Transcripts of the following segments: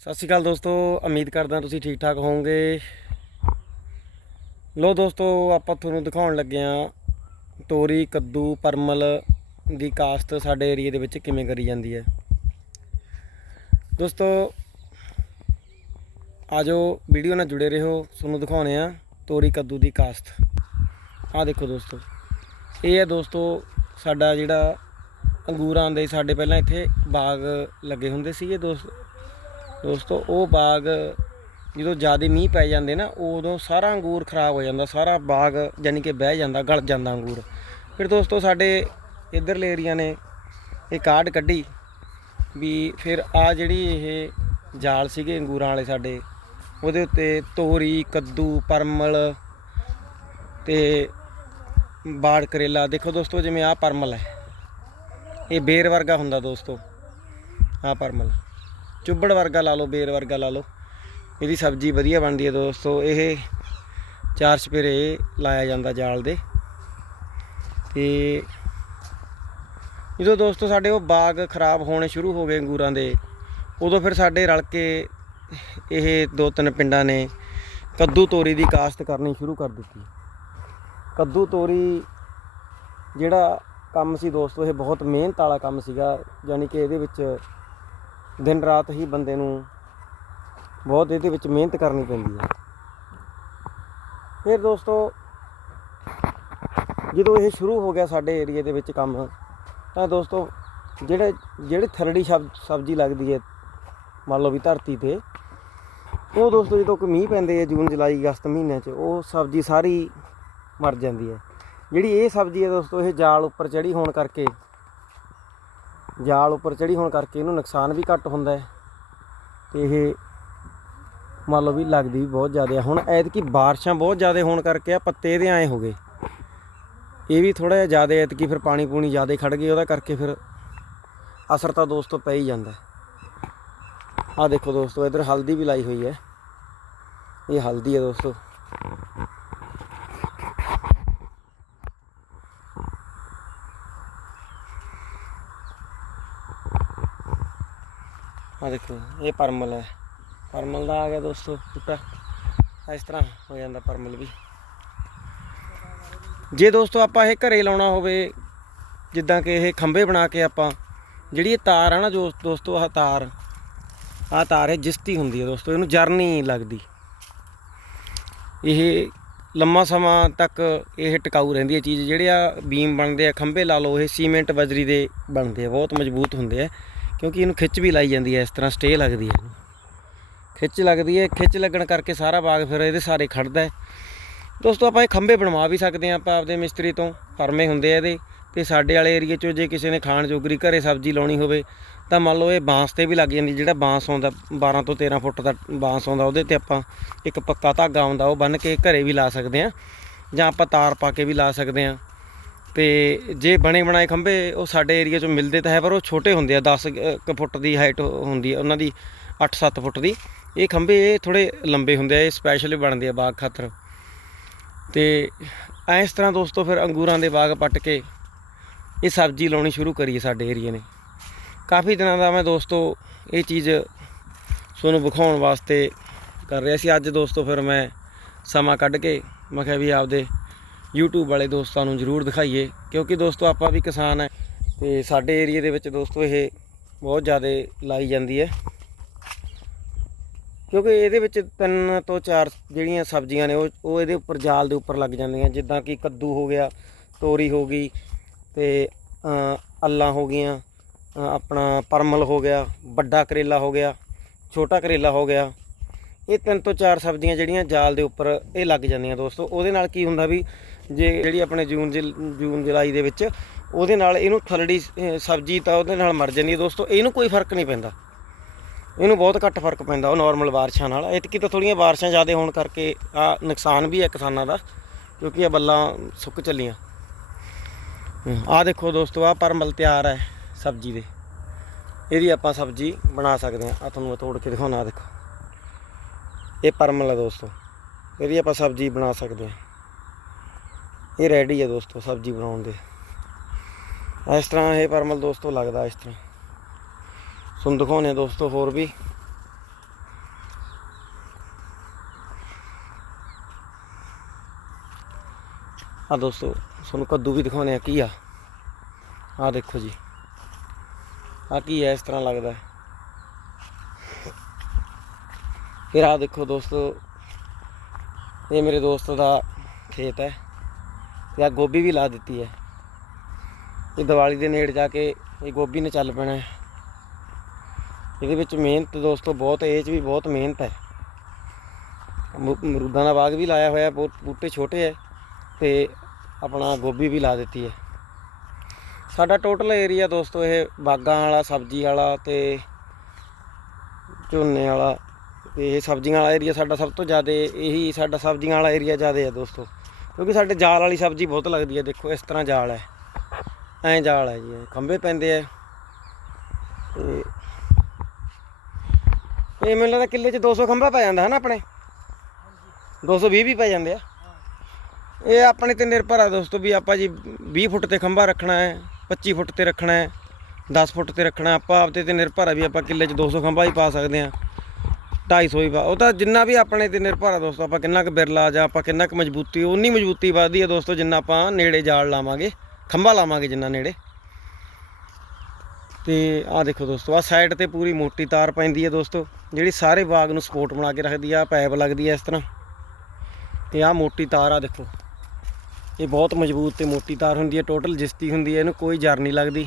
ਸਤਿ ਸ਼੍ਰੀ ਅਕਾਲ ਦੋਸਤੋ, ਉਮੀਦ ਕਰਦਾ ਤੁਸੀਂ ਠੀਕ ਠਾਕ ਹੋਵੋਗੇ। ਲੋ ਦੋਸਤੋ, ਆਪਾਂ ਤੁਹਾਨੂੰ ਦਿਖਾਉਣ ਲੱਗੇ ਆ ਤੋਰੀ, ਕੱਦੂ, ਪਰਮਲ ਦੀ ਕਾਸ਼ਤ ਸਾਡੇ ਏਰੀਆ ਦੇ ਵਿੱਚ ਕਿਵੇਂ ਕਰੀ ਜਾਂਦੀ ਹੈ। ਦੋਸਤੋ, ਆਜੋ ਵੀਡੀਓ ਨਾਲ ਜੁੜੇ ਰਹੋ, ਤੁਹਾਨੂੰ ਦਿਖਾਉਣੇ ਆ ਤੋਰੀ, ਕੱਦੂ ਦੀ ਕਾਸ਼ਤ। ਆਹ ਦੇਖੋ ਦੋਸਤੋ, ਇਹ ਹੈ ਦੋਸਤੋ ਸਾਡਾ ਜਿਹੜਾ ਅੰਗੂਰਾਂ ਦੇ ਸਾਡੇ ਪਹਿਲਾਂ ਇੱਥੇ ਬਾਗ ਲੱਗੇ ਹੁੰਦੇ ਸੀਗੇ ਦੋਸਤ ਦੋਸਤੋ, ਉਹ ਬਾਗ ਜਦੋਂ ਜ਼ਿਆਦਾ ਮੀਂਹ ਪੈ ਜਾਂਦੇ ਨਾ, ਉਦੋਂ ਸਾਰਾ ਅੰਗੂਰ ਖਰਾਬ ਹੋ ਜਾਂਦਾ, ਸਾਰਾ ਬਾਗ ਯਾਨੀ ਕਿ ਬਹਿ ਜਾਂਦਾ, ਗਲ ਜਾਂਦਾ ਅੰਗੂਰ। ਫਿਰ ਦੋਸਤੋ, ਸਾਡੇ ਇਧਰਲੇ ਏਰੀਆ ਨੇ ਇਹ ਕਾਰਡ ਕੱਢੀ ਵੀ ਫਿਰ ਆ ਜਿਹੜੀ ਇਹ ਜਾਲ ਸੀਗੇ ਅੰਗੂਰਾਂ ਵਾਲੇ ਸਾਡੇ, ਉਹਦੇ ਉੱਤੇ ਤੋਰੀ, ਕੱਦੂ, ਪਰਮਲ ਤੇ ਬਾੜ ਕਰੇਲਾ। ਦੇਖੋ ਦੋਸਤੋ, ਜਿਵੇਂ ਆ ਪਰਮਲ ਹੈ। ਇਹ ਬੇਰ ਵਰਗਾ ਹੁੰਦਾ ਦੋਸਤੋ ਆ ਪਰਮਲ। ਚੁੱਬੜ ਵਰਗਾ ਲਾ ਲਓ, ਬੇਰ ਵਰਗਾ ਲਾ ਲਓ। ਇਹਦੀ ਸਬਜ਼ੀ ਵਧੀਆ ਬਣਦੀ ਹੈ ਦੋਸਤੋ। ਇਹ ਚਾਰ ਚਪੇਰੇ ਲਾਇਆ ਜਾਂਦਾ ਜਾਲ ਦੇ। ਤੇ ਜਦੋਂ ਦੋਸਤੋ ਸਾਡੇ ਉਹ ਬਾਗ ਖਰਾਬ ਹੋਣੇ ਸ਼ੁਰੂ ਹੋ ਗਏ ਅੰਗੂਰਾਂ ਦੇ, ਉਦੋਂ ਫਿਰ ਸਾਡੇ ਰਲ ਕੇ ਇਹ ਦੋ ਤਿੰਨ ਪਿੰਡਾਂ ਨੇ ਕੱਦੂ ਤੋਰੀ ਦੀ ਕਾਸ਼ਤ ਕਰਨੀ ਸ਼ੁਰੂ ਕਰ ਦਿੱਤੀ। ਕੱਦੂ ਤੋਰੀ ਜਿਹੜਾ ਕੰਮ ਸੀ ਦੋਸਤੋ, ਇਹ ਬਹੁਤ ਮਿਹਨਤ ਵਾਲਾ ਕੰਮ ਸੀਗਾ, ਯਾਨੀ ਕਿ ਇਹਦੇ ਵਿੱਚ ਦਿਨ ਰਾਤ ਹੀ ਬੰਦੇ ਨੂੰ ਬਹੁਤ ਇਹਦੇ ਵਿੱਚ ਮਿਹਨਤ ਕਰਨੀ ਪੈਂਦੀ ਹੈ। ਫਿਰ ਦੋਸਤੋ, ਜਦੋਂ ਇਹ ਸ਼ੁਰੂ ਹੋ ਗਿਆ ਸਾਡੇ ਏਰੀਆ ਦੇ ਵਿੱਚ ਕੰਮ, ਤਾਂ ਦੋਸਤੋ, ਜਿਹੜੇ ਜਿਹੜੇ ਥਰੜੀ ਸਬ- ਸਬਜ਼ੀ ਲੱਗਦੀ ਹੈ, ਮੰਨ ਲਓ ਵੀ ਧਰਤੀ ਤੇ, ਉਹ ਦੋਸਤੋ ਜਦੋਂ ਕੋਈ ਮੀਂਹ ਪੈਂਦੇ ਆ ਜੂਨ, ਜੁਲਾਈ, ਅਗਸਤ ਮਹੀਨਿਆਂ 'ਚ, ਉਹ ਸਬਜ਼ੀ ਸਾਰੀ ਮਰ ਜਾਂਦੀ ਹੈ। ਜਿਹੜੀ ਇਹ ਸਬਜ਼ੀ ਹੈ ਦੋਸਤੋ, ਇਹ ਜਾਲ ਉੱਪਰ ਚੜੀ ਹੋਣ ਕਰਕੇ ਜਾਲ ਉੱਪਰ ਚੜੀ ਹੋਣ ਕਰਕੇ ਇਹਨੂੰ ਨੁਕਸਾਨ ਵੀ ਘੱਟ ਹੁੰਦਾ ਹੈ। ਤੇ ਇਹ ਮੰਨ ਲਓ ਵੀ ਲੱਗਦੀ ਵੀ ਬਹੁਤ ਜ਼ਿਆਦਾ ਆ। ਹੁਣ ਐਤਕੀ ਬਾਰਿਸ਼ਾਂ ਬਹੁਤ ਜ਼ਿਆਦਾ ਹੋਣ ਕਰਕੇ ਆ, ਪੱਤੇ ਇਹਦੇ ਆਏ ਹੋ ਗਏ। ਇਹ ਵੀ ਥੋੜਾ ਜਿਹਾ ਜ਼ਿਆਦਾ ਐਤਕੀ ਫਿਰ ਪਾਣੀ ਪੂਣੀ ਜ਼ਿਆਦਾ ਖੜ ਗਏ, ਉਹਦਾ ਕਰਕੇ ਫਿਰ ਅਸਰ ਤਾਂ ਦੋਸਤੋ ਪੈ ਹੀ ਜਾਂਦਾ। ਆ ਦੇਖੋ ਦੋਸਤੋ, ਇਧਰ ਹਲਦੀ ਵੀ ਲਾਈ ਹੋਈ ਹੈ। ਇਹ ਹਲਦੀ ਹੈ ਦੋਸਤੋ। ਆ ਦੇਖੋ, ਇਹ ਪਰਮਲ ਹੈ। ਪਰਮਲ ਦਾ ਆ ਗਿਆ ਦੋਸਤੋ, ਬੂਟਾ। ਇਸ ਤਰ੍ਹਾਂ ਹੋ ਜਾਂਦਾ ਪਰਮਲ ਵੀ। ਜੇ ਦੋਸਤੋ ਆਪਾਂ ਇਹ ਘਰੇ ਲਾਉਣਾ ਹੋਵੇ, ਜਿੱਦਾਂ ਕਿ ਇਹ ਖੰਭੇ ਬਣਾ ਕੇ ਆਪਾਂ, ਜਿਹੜੀ ਇਹ ਤਾਰ ਆ ਨਾ ਜੋ ਦੋਸਤੋ, ਆਹ ਤਾਰ ਆਹ ਤਾਰ ਹੈ ਜਿਸਤੀ ਹੁੰਦੀ ਹੈ ਦੋਸਤੋ, ਇਹਨੂੰ ਜਰ ਨਹੀਂ ਲੱਗਦੀ। ਇਹ ਲੰਮਾ ਸਮਾਂ ਤੱਕ ਇਹ ਟਿਕਾਊ ਰਹਿੰਦੀ ਹੈ ਚੀਜ਼, ਜਿਹੜੇ ਆ ਬੀਮ ਬਣਦੇ ਆ, ਖੰਭੇ ਲਾ ਲਓ, ਇਹ ਸੀਮੈਂਟ ਬਜਰੀ ਦੇ ਬਣਦੇ ਆ, ਬਹੁਤ ਮਜ਼ਬੂਤ ਹੁੰਦੇ ਆ। ਕਿਉਂਕਿ ਇਹਨੂੰ ਖਿੱਚ ਵੀ ਲਾਈ ਜਾਂਦੀ ਹੈ, ਇਸ ਤਰ੍ਹਾਂ ਸਟੇ ਲੱਗਦੀ ਹੈ ਇਹਨੂੰ। ਖਿੱਚ ਲੱਗਦੀ ਹੈ, ਖਿੱਚ ਲੱਗਣ ਕਰਕੇ ਸਾਰਾ ਬਾਗ ਫਿਰ ਇਹਦੇ ਸਾਰੇ ਖੜਦਾ ਹੈ। ਦੋਸਤੋ, ਆਪਾਂ ਇਹ ਖੰਭੇ ਬਣਵਾ ਵੀ ਸਕਦੇ ਹਾਂ ਆਪਾਂ ਆਪਦੇ ਮਿਸਤਰੀ ਤੋਂ, ਫਰਮੇ ਹੁੰਦੇ ਆ ਇਹਦੇ। ਤੇ ਸਾਡੇ ਵਾਲੇ ਏਰੀਏ 'ਚੋਂ ਜੇ ਕਿਸੇ ਨੇ ਖਾਣ ਜੋਗਰੀ ਘਰੇ ਸਬਜ਼ੀ ਲਾਉਣੀ ਹੋਵੇ, ਤਾਂ ਮੰਨ ਲਓ ਇਹ ਬਾਂਸ ਤੇ ਵੀ ਲੱਗ ਜਾਂਦੀ, ਜਿਹੜਾ ਬਾਂਸ ਆਉਂਦਾ 12 ਤੋਂ 13 ਫੁੱਟ ਦਾ ਬਾਂਸ ਆਉਂਦਾ, ਉਹਦੇ ਤੇ ਆਪਾਂ ਇੱਕ ਪੱਕਾ ਧਾਗਾ ਆਉਂਦਾ, ਉਹ ਬੰਨ ਕੇ ਘਰੇ ਵੀ ਲਾ ਸਕਦੇ ਹਾਂ। ਜਾਂ ਆਪਾਂ ਤਾਰ ਪਾ ਕੇ ਵੀ ਲਾ ਸਕਦੇ ਹਾਂ। ਤੇ ਜੇ ਬਣੇ ਬਣਾਏ ਖੰਭੇ ਉਹ ਸਾਡੇ ਏਰੀਆ 'ਚੋਂ ਮਿਲਦੇ ਤਾਂ ਹੈ, ਪਰ ਉਹ ਛੋਟੇ ਹੁੰਦੇ ਆ 10 ਕੁ ਫੁੱਟ ਦੀ ਹਾਈਟ ਹੁੰਦੀ ਹੈ ਉਹਨਾਂ ਦੀ 8-7 ਫੁੱਟ ਦੀ। ਇਹ ਖੰਭੇ ਇਹ ਥੋੜੇ ਲੰਬੇ ਹੁੰਦੇ ਆ, ਇਹ ਸਪੈਸ਼ਲ ਬਣਦੇ ਆ ਬਾਗ ਖਾਤਰ। ਤੇ ਇਸ ਤਰ੍ਹਾਂ ਦੋਸਤੋ ਫਿਰ ਅੰਗੂਰਾਂ ਦੇ ਬਾਗ ਪੱਟ ਕੇ ਇਹ ਸਬਜ਼ੀ ਲਾਉਣੀ ਸ਼ੁਰੂ ਕਰੀ ਸਾਡੇ ਏਰੀਏ ਨੇ। ਕਾਫੀ ਦਿਨਾਂ ਦਾ ਮੈਂ ਦੋਸਤੋ ਇਹ ਚੀਜ਼ ਤੁਹਾਨੂੰ ਵਿਖਾਉਣ ਵਾਸਤੇ ਕਰ ਰਿਹਾ ਸੀ। ਅੱਜ ਦੋਸਤੋ ਫਿਰ ਮੈਂ ਸਮਾਂ ਕੱਢ ਕੇ ਮੈਂ ਕਿਹਾ ਵੀ ਆਪਦੇ YouTube ਵਾਲੇ ਦੋਸਤਾਂ ਨੂੰ ਜ਼ਰੂਰ ਦਿਖਾਈਏ, ਕਿਉਂਕਿ ਦੋਸਤੋ ਆਪਾਂ ਵੀ ਕਿਸਾਨ ਹੈ ਤੇ ਸਾਡੇ ਏਰੀਏ ਦੇ ਵਿੱਚ ਦੋਸਤੋ ਇਹ ਬਹੁਤ ਜ਼ਿਆਦਾ ਲਾਈ ਜਾਂਦੀ ਹੈ। ਕਿਉਂਕਿ ਇਹਦੇ ਵਿੱਚ ਤਿੰਨ ਤੋਂ ਚਾਰ ਜਿਹੜੀਆਂ ਸਬਜ਼ੀਆਂ ਨੇ, ਉਹ ਉਹ ਇਹਦੇ ਉੱਪਰ ਜਾਲ ਦੇ ਉੱਪਰ ਲੱਗ ਜਾਂਦੀਆਂ, ਜਿੱਦਾਂ ਕਿ ਕੱਦੂ ਹੋ ਗਿਆ, ਤੋਰੀ ਹੋ ਗਈ ਤੇ ਅੱਲਾਂ ਹੋ ਗਈਆਂ ਆਪਣਾ ਪਰਮਲ ਹੋ ਗਿਆ, ਵੱਡਾ ਕਰੇਲਾ ਹੋ ਗਿਆ, ਛੋਟਾ ਕਰੇਲਾ ਹੋ ਗਿਆ। ਇਹ ਤਿੰਨ ਤੋਂ ਚਾਰ ਸਬਜ਼ੀਆਂ ਜਿਹੜੀਆਂ ਜਾਲ ਦੇ ਉੱਪਰ ਇਹ ਲੱਗ ਜਾਂਦੀਆਂ ਦੋਸਤੋ। ਉਹਦੇ ਨਾਲ ਕੀ ਹੁੰਦਾ ਵੀ ਜੇ ਜਿਹੜੀ ਆਪਣੇ ਜੂਨ ਜੂਨ ਜੁਲਾਈ ਦੇ ਵਿੱਚ ਉਹਦੇ ਨਾਲ ਇਹਨੂੰ ਥਲੜੀ ਸਬਜ਼ੀ ਤਾਂ ਉਹਦੇ ਨਾਲ ਮਰ ਜਾਂਦੀ ਹੈ ਦੋਸਤੋ। ਇਹਨੂੰ ਕੋਈ ਫ਼ਰਕ ਨਹੀਂ ਪੈਂਦਾ। ਇਹਨੂੰ ਬਹੁਤ ਘੱਟ ਫ਼ਰਕ ਪੈਂਦਾ ਉਹ ਨਾਰਮਲ ਬਾਰਿਸ਼ਾਂ ਨਾਲ। ਇਤਕੀ ਤਾਂ ਥੋੜੀਆਂ ਬਾਰਿਸ਼ਾਂ ਜ਼ਿਆਦਾ ਹੋਣ ਕਰਕੇ ਆ ਨੁਕਸਾਨ ਵੀ ਹੈ ਕਿਸਾਨਾਂ ਦਾ, ਕਿਉਂਕਿ ਇਹ ਬੱਲਾਂ ਸੁੱਕ ਚੱਲੀਆਂ। ਆ ਦੇਖੋ ਦੋਸਤੋ, ਆ ਪਰਮਲ ਤਿਆਰ ਹੈ ਸਬਜ਼ੀ ਦੇ। ਇਹਦੀ ਆਪਾਂ ਸਬਜ਼ੀ ਬਣਾ ਸਕਦੇ ਹਾਂ। ਆ ਤੁਹਾਨੂੰ ਤੋੜ ਕੇ ਦਿਖਾਉਣਾ ਦੇਖੋ। ਇਹ ਪਰਮਲ ਹੈ ਦੋਸਤੋ। ਇਹਦੀ ਆਪਾਂ ਸਬਜ਼ੀ ਬਣਾ ਸਕਦੇ ਹਾਂ। ਇਹ ਰੈਡੀ ਹੈ ਦੋਸਤੋ ਸਬਜ਼ੀ ਬਣਾਉਣ ਦੇ। ਇਸ ਤਰ੍ਹਾਂ ਇਹ ਪਰਮਲ ਦੋਸਤੋ ਲੱਗਦਾ ਇਸ ਤਰ੍ਹਾਂ। ਤੁਹਾਨੂੰ ਦਿਖਾਉਣੇ ਦੋਸਤੋ ਹੋਰ ਵੀ। ਆ ਦੋਸਤੋ, ਤੁਹਾਨੂੰ ਕੱਦੂ ਵੀ ਦਿਖਾਉਣੇ ਆ ਕੀ ਆ। ਆ ਦੇਖੋ ਜੀ। ਆ ਕੀ ਹੈ ਇਸ ਤਰ੍ਹਾਂ ਲੱਗਦਾ। ਹੈ ਫਿਰ ਆ ਦੇਖੋ ਦੋਸਤੋ, ਇਹ ਮੇਰੇ ਦੋਸਤ ਦਾ ਖੇਤ ਹੈ ਤੇ ਆ ਗੋਭੀ ਵੀ ਲਾ ਦਿੱਤੀ ਹੈ। ਇਹ ਦੀਵਾਲੀ ਦੇ ਨੇੜੇ ਜਾ ਕੇ ਇਹ ਗੋਭੀ ਨੇ ਚੱਲ ਪੈਣਾ ਹੈ। ਇਹਦੇ ਵਿੱਚ ਮਿਹਨਤ ਦੋਸਤੋ ਬਹੁਤ ਹੈ, ਇਹ 'ਚ ਵੀ ਬਹੁਤ ਮਿਹਨਤ ਹੈ। ਮਰੂਦਾਂ ਦਾ ਬਾਗ ਵੀ ਲਾਇਆ ਹੋਇਆ ਬਹੁਤ ਬੂਟੇ ਛੋਟੇ ਹੈ ਤੇ ਆਪਣਾ ਗੋਭੀ ਵੀ ਲਾ ਦਿੱਤੀ ਹੈ। ਸਾਡਾ ਟੋਟਲ ਏਰੀਆ ਦੋਸਤੋ ਇਹ ਬਾਗਾਂ ਵਾਲਾ, ਸਬਜ਼ੀ ਵਾਲਾ ਤੇ ਝੋਨੇ ਵਾਲਾ ਤੇ ਇਹ ਸਬਜ਼ੀਆਂ ਵਾਲਾ ਏਰੀਆ ਸਾਡਾ ਸਭ ਤੋਂ ਜ਼ਿਆਦਾ, ਇਹੀ ਸਾਡਾ ਸਬਜ਼ੀਆਂ ਵਾਲਾ ਏਰੀਆ ਜ਼ਿਆਦਾ ਹੈ ਦੋਸਤੋ। ਕਿਉਂਕਿ ਸਾਡੇ ਜਾਲ ਵਾਲੀ ਸਬਜ਼ੀ ਬਹੁਤ ਲੱਗਦੀ ਹੈ ਦੇਖੋ ਇਸ ਤਰ੍ਹਾਂ ਜਾਲ ਹੈ। ਐਂ ਜਾਲ ਹੈ ਜੀ, ਖੰਭੇ ਪੈਂਦੇ ਆ। ਤੇ ਇਹ ਮੈਨੂੰ ਲੱਗਦਾ ਕਿੱਲੇ 'ਚ 200 ਖੰਭਾ ਪੈ ਜਾਂਦਾ ਹੈ ਨਾ ਆਪਣੇ 220 ਵੀ ਪੈ ਜਾਂਦੇ ਆ। ਇਹ ਆਪਣੇ ਤੇ ਨਿਰਭਰ ਆ ਦੋਸਤੋ ਵੀ ਆਪਾਂ ਜੀ 20 ਫੁੱਟ ਤੇ ਖੰਭਾ ਰੱਖਣਾ ਹੈ 25 ਫੁੱਟ ਤੇ ਰੱਖਣਾ ਹੈ 10 ਫੁੱਟ ਤੇ ਰੱਖਣਾ ਆਪਾਂ ਆਪਦੇ ਤੇ ਨਿਰਭਰ ਆ ਵੀ ਆਪਾਂ ਕਿੱਲੇ 'ਚ 200 ਖੰਭਾ ਹੀ ਪਾ ਸਕਦੇ ਆ 250 ਹੀ ਪਾ ਉਹ ਤਾਂ ਜਿੰਨਾ ਵੀ ਆਪਣੇ ਤੇ ਨਿਰਭਰ ਆ ਦੋਸਤੋ, ਆਪਾਂ ਕਿੰਨਾ ਕੁ ਬਿਰਲਾ ਜਾਂ ਆਪਾਂ ਕਿੰਨਾ ਕੁ ਮਜ਼ਬੂਤੀ, ਉਨੀ ਮਜ਼ਬੂਤੀ ਵੱਧਦੀ ਆ ਦੋਸਤੋ ਜਿੰਨਾ ਆਪਾਂ ਨੇੜੇ ਜਾਲ ਲਾਵਾਂਗੇ, ਖੰਭਾ ਲਾਵਾਂਗੇ ਜਿੰਨਾ ਨੇੜੇ। ਤੇ ਆਹ ਦੇਖੋ ਦੋਸਤੋ, ਆਹ ਸਾਈਡ ਤੇ ਪੂਰੀ ਮੋਟੀ ਤਾਰ ਪੈਂਦੀ ਹੈ ਦੋਸਤੋ, ਜਿਹੜੀ ਸਾਰੇ ਬਾਗ ਨੂੰ ਸਪੋਰਟ ਬਣਾ ਕੇ ਰੱਖਦੀ ਆ ਪਾਈਪ ਲੱਗਦੀ ਹੈ ਇਸ ਤਰ੍ਹਾਂ। ਤੇ ਆਹ ਮੋਟੀ ਤਾਰ ਆ ਦੇਖੋ, ਇਹ ਬਹੁਤ ਮਜ਼ਬੂਤ ਤੇ ਮੋਟੀ ਤਾਰ ਹੁੰਦੀ ਹੈ ਟੋਟਲ ਜਿਸਤੀ ਹੁੰਦੀ ਹੈ ਇਹਨੂੰ ਕੋਈ ਜਰ ਨਹੀਂ ਲੱਗਦੀ।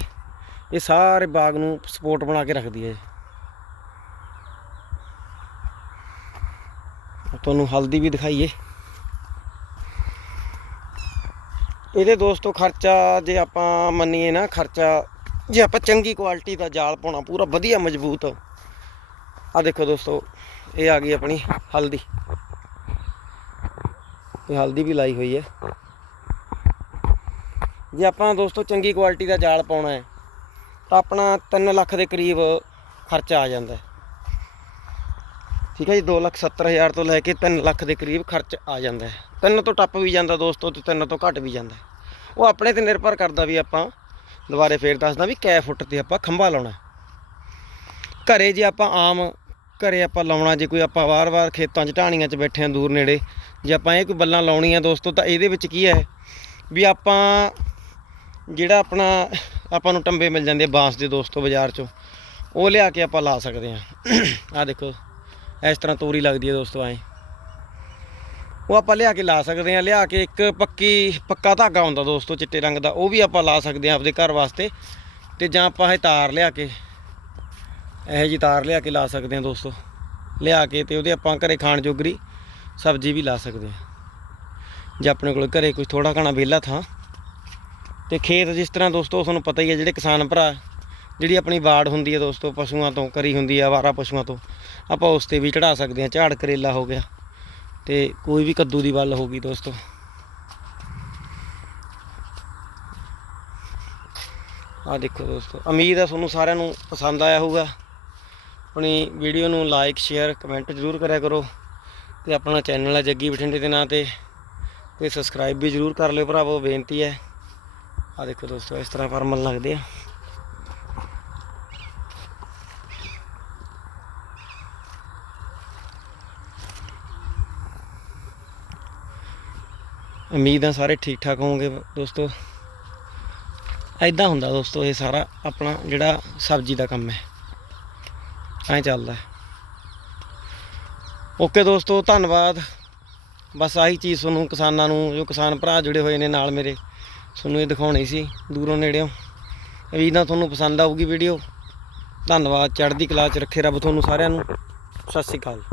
ਇਹ ਸਾਰੇ ਬਾਗ ਨੂੰ ਸਪੋਰਟ ਬਣਾ ਕੇ ਰੱਖਦੀ ਹੈ ਤੁਹਾਨੂੰ ਹਲਦੀ ਵੀ ਦਿਖਾਈਏ। ਇਹਦੇ ਦੋਸਤੋ ਖਰਚਾ ਜੇ ਆਪਾਂ ਮੰਨੀਏ ਨਾ, ਖਰਚਾ ਜੇ ਆਪਾਂ ਚੰਗੀ ਕੁਆਲਿਟੀ ਦਾ ਜਾਲ ਪਾਉਣਾ, ਪੂਰਾ ਵਧੀਆ ਮਜ਼ਬੂਤ। ਆ ਦੇਖੋ ਦੋਸਤੋ, ਇਹ ਆ ਗਈ ਆਪਣੀ ਹਲਦੀ। ਇਹ ਹਲਦੀ ਵੀ ਲਾਈ ਹੋਈ ਹੈ। ਜੇ ਆਪਾਂ ਦੋਸਤੋ ਚੰਗੀ ਕੁਆਲਿਟੀ ਦਾ ਜਾਲ ਪਾਉਣਾ ਹੈ, ਤਾਂ ਆਪਣਾ 3 ਲੱਖ ਦੇ ਕਰੀਬ ਖਰਚਾ ਆ ਜਾਂਦਾ ਹੈ। ਠੀਕ ਹੈ ਜੀ 2 ਲੱਖ 70 ਹਜ਼ਾਰ ਤੋਂ ਲੈ ਕੇ 3 ਲੱਖ ਦੇ ਕਰੀਬ ਖਰਚ ਆ ਜਾਂਦਾ ਹੈ। ਤਿੰਨ ਤੋਂ ਟੱਪ ਵੀ ਜਾਂਦਾ ਦੋਸਤੋ ਤੇ ਤਿੰਨ ਤੋਂ ਘੱਟ ਵੀ ਜਾਂਦਾ ਉਹ ਆਪਣੇ ਤੇ ਨਿਰਭਰ ਕਰਦਾ ਵੀ ਆਪਾਂ ਦੁਬਾਰੇ ਫੇਰ ਦੱਸਦਾ ਵੀ ਕੈ ਫੁੱਟ ਤੇ ਆਪਾਂ ਖੰਭਾ ਲਾਉਣਾ ਹੈ। ਘਰੇ ਜੇ ਆਪਾਂ ਆਮ ਘਰੇ ਆਪਾਂ ਲਾਉਣਾ, ਜੇ ਕੋਈ ਆਪਾਂ ਵਾਰ-ਵਾਰ ਖੇਤਾਂ 'ਚ, ਢਾਣੀਆਂ 'ਚ ਬੈਠੇ ਆਂ ਦੂਰ ਨੇੜੇ, ਜੇ ਆਪਾਂ ਇਹ ਕੋਈ ਬੱਲਾਂ ਲਾਉਣੀਆਂ ਦੋਸਤੋ ਤਾਂ ਇਹਦੇ ਵਿੱਚ ਕੀ ਹੈ ਵੀ ਆਪਾਂ ਜਿਹੜਾ ਆਪਣਾ ਆਪਾਂ ਨੂੰ ਟੰਬੇ ਮਿਲ ਜਾਂਦੇ ਬਾਂਸ ਦੇ ਦੋਸਤੋ ਬਾਜ਼ਾਰ 'ਚੋਂ, ਉਹ ਲਿਆ ਕੇ ਆਪਾਂ ਲਾ ਸਕਦੇ ਹਾਂ। ਆਹ ਦੇਖੋ। ਇਸ ਤਰ੍ਹਾਂ ਤੋਰੀ ਲੱਗਦੀ ਹੈ ਦੋਸਤੋ, ਐ। ਉਹ ਆਪਾਂ ਲਿਆ ਕੇ ਲਾ ਸਕਦੇ ਹਾਂ, ਲਿਆ ਕੇ ਇੱਕ ਪੱਕੀ, ਪੱਕਾ ਧਾਗਾ ਹੁੰਦਾ ਦੋਸਤੋ, ਚਿੱਟੇ ਰੰਗ ਦਾ, ਉਹ ਵੀ ਆਪਾਂ ਲਾ ਸਕਦੇ ਹਾਂ ਆਪਦੇ ਘਰ ਵਾਸਤੇ। ਤੇ ਜਾਂ ਆਪਾਂ ਇਹ ਤਾਰ ਲਿਆ ਕੇ, ਇਹੋ ਜੀ ਤਾਰ ਲਿਆ ਕੇ ਲਾ ਸਕਦੇ ਹਾਂ ਦੋਸਤੋ। ਲਿਆ ਕੇ ਤੇ ਉਹਦੇ ਆਪਾਂ ਘਰੇ ਖਾਣ ਜੋਗਰੀ ਸਬਜ਼ੀ ਵੀ ਲਾ ਸਕਦੇ ਹਾਂ। ਜੇ ਆਪਣੇ ਕੋਲ ਘਰੇ ਕੋਈ ਥੋੜਾ ਘਣਾ ਵਿਹਲਾ ਥਾਂ। ਤੇ ਖੇਤ ਜਿਸ ਤਰ੍ਹਾਂ ਦੋਸਤੋ ਤੁਹਾਨੂੰ ਪਤਾ ਹੀ ਹੈ, ਜਿਹੜੇ ਕਿਸਾਨ ਭਰਾ ਜਿਹੜੀ ਆਪਣੀ ਵਾੜ ਹੁੰਦੀ ਹੈ ਦੋਸਤੋ, ਪਸ਼ੂਆਂ ਤੋਂ ਕਰੀ ਹੁੰਦੀ ਆ ਆਵਾਰਾ ਪਸ਼ੂਆਂ ਤੋਂ, ਆਪਾਂ ਉਸ ਤੇ ਵੀ ਚੜਾ ਸਕਦੇ ਹਾਂ। ਝਾੜ ਕਰੇਲਾ ਹੋ ਗਿਆ ਤੇ ਕੋਈ ਵੀ ਕੱਦੂ ਦੀ ਵੱਲ ਹੋ ਗਈ ਦੋਸਤੋ। ਆ ਦੇਖੋ ਦੋਸਤੋ, ਉਮੀਦ ਹੈ ਤੁਹਾਨੂੰ ਸਾਰਿਆਂ ਨੂੰ ਪਸੰਦ ਆਇਆ ਹੋਊਗਾ। ਆਪਣੀ ਵੀਡੀਓ ਨੂੰ ਲਾਈਕ ਸ਼ੇਅਰ ਕਮੈਂਟ ਜ਼ਰੂਰ ਕਰਿਆ ਕਰੋ ਤੇ ਆਪਣਾ ਚੈਨਲ ਹੈ ਜੱਗੀ ਬਠਿੰਡੇ ਦੇ ਨਾਂ ਤੇ ਤੇ ਸਬਸਕ੍ਰਾਈਬ ਵੀ ਜ਼ਰੂਰ ਕਰ ਲਿਓ ਭਰਾਵੋ, ਬੇਨਤੀ ਹੈ। ਆ ਦੇਖੋ ਦੋਸਤੋ, ਇਸ ਤਰ੍ਹਾਂ ਪਰਮਲ ਲੱਗਦੇ ਆ। ਉਮੀਦ ਆ ਸਾਰੇ ਠੀਕ ਠਾਕ ਹੋਵੋਗੇ ਦੋਸਤੋ। ਐਦਾਂ ਹੁੰਦਾ ਦੋਸਤੋ ਇਹ ਸਾਰਾ ਆਪਣਾ ਜਿਹੜਾ ਸਬਜ਼ੀ ਦਾ ਕੰਮ ਹੈ। ਐਂ ਚੱਲਦਾ। ਓਕੇ ਦੋਸਤੋ, ਧੰਨਵਾਦ। ਬਸ ਆਹੀ ਚੀਜ਼ ਤੁਹਾਨੂੰ ਕਿਸਾਨਾਂ ਨੂੰ, ਜੋ ਕਿਸਾਨ ਭਰਾ ਜੁੜੇ ਹੋਏ ਨੇ ਨਾਲ ਮੇਰੇ, ਤੁਹਾਨੂੰ ਇਹ ਦਿਖਾਉਣੀ ਸੀ, ਦੂਰੋਂ ਨੇੜਿਓਂ। ਉਮੀਦ ਨਾਲ ਤੁਹਾਨੂੰ ਪਸੰਦ ਆਊਗੀ ਵੀਡੀਓ। ਧੰਨਵਾਦ, ਚੜ੍ਹਦੀ ਕਲਾ ਚ ਰੱਖੇ ਰੱਬ ਤੁਹਾਨੂੰ ਸਾਰਿਆਂ ਨੂੰ। ਸਤਿ ਸ਼੍ਰੀ ਅਕਾਲ।